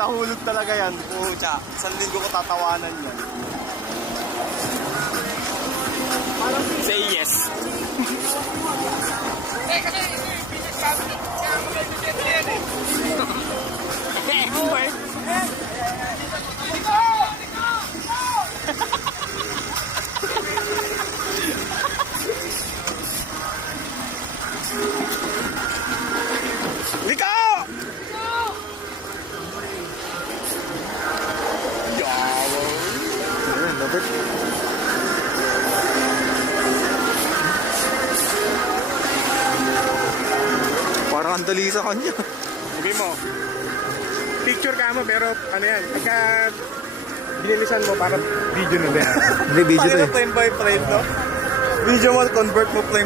nahulog talaga yan. Pucha, isang linggo ko tatawanan yan. Say yes. Liko! Ayun, dapat. Parang ang dali sa kanya. Okay mo. Picture ka mo pero ano yan, pagka binilisan mo para video na din. Hindi, video to eh. Frame by frame, no? Video mo, convert mo flame